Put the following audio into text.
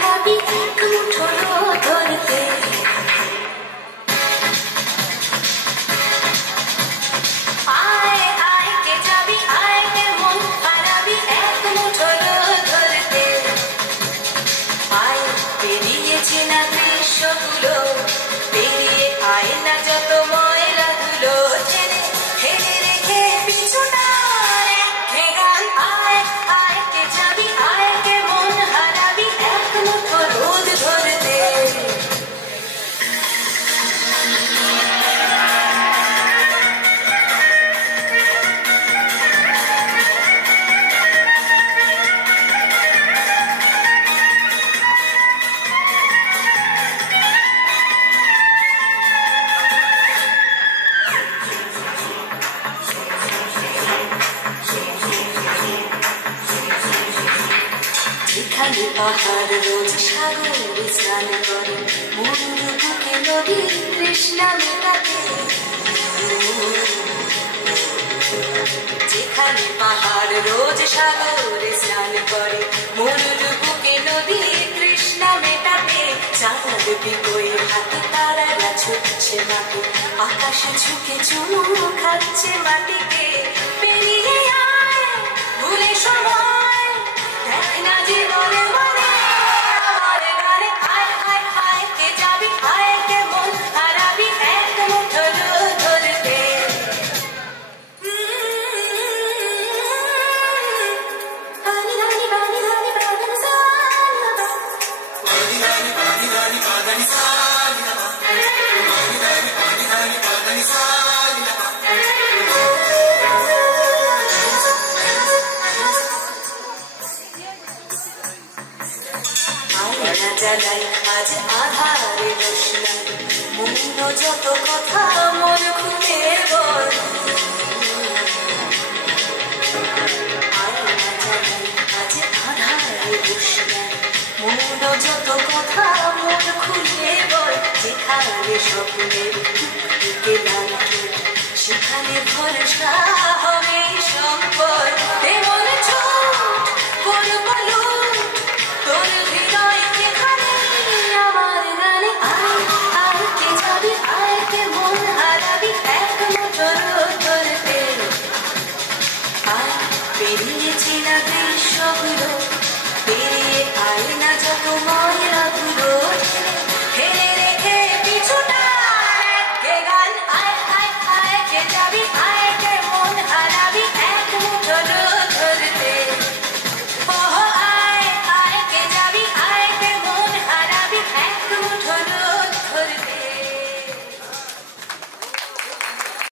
হারাবি এক মুঠো ধরতে। আয় আয় কে যাবি, আয় কে মন হারাবি এক মুঠো ধরতে। আয় পেরিয়েছি না দৃশ্যগুলো, পেরিয়ে আয় না যত ময়লা ধুলো, ছেড়ে ফেলে রেখে পিছুটা গান। আয় আয় কে যাবি, আয় কে মন হারাবি এক মুঠো রোদ ধরতে। যেখানে পাহাড় রোজ সাগরে স্নান করে, মরুর বুকে নদী তৃষ্ণা মেটাতে। যেখানে পাহাড় রোজ সাগরে স্নান করে, মরুর বুকে নদী তৃষ্ণা মেটাতে। চাঁদ বিকোয়ে হাতে তারারা ছুটছে মাটি, আকাশে ঝুঁকে চুমু খাচ্ছে মাটিকে। পেরিয়ে আয় ভুলে সময়, দেখ না জীবনে মানে আমার গানে। আয় আয় আয় কে যাবি, আয় কে মন হারাবি এক মুঠো ধরতে। বানি বানি বানি বানি বানি সালা, বানি বানি বানি বানি বানি সালা, বানি বানি বানি বানি বানি সালা। আয়না জ্বালাই আজ আধারে রোশনাই, মন যত কথা মন খুলে বল। আয়না জ্বালাই আজ আধারে রোশনাই, মন যত কথা মন খুলে বল। যেখানে স্বপ্নের টুকটুকে লাল, সেখানে ভরসা হবে সম্পদ।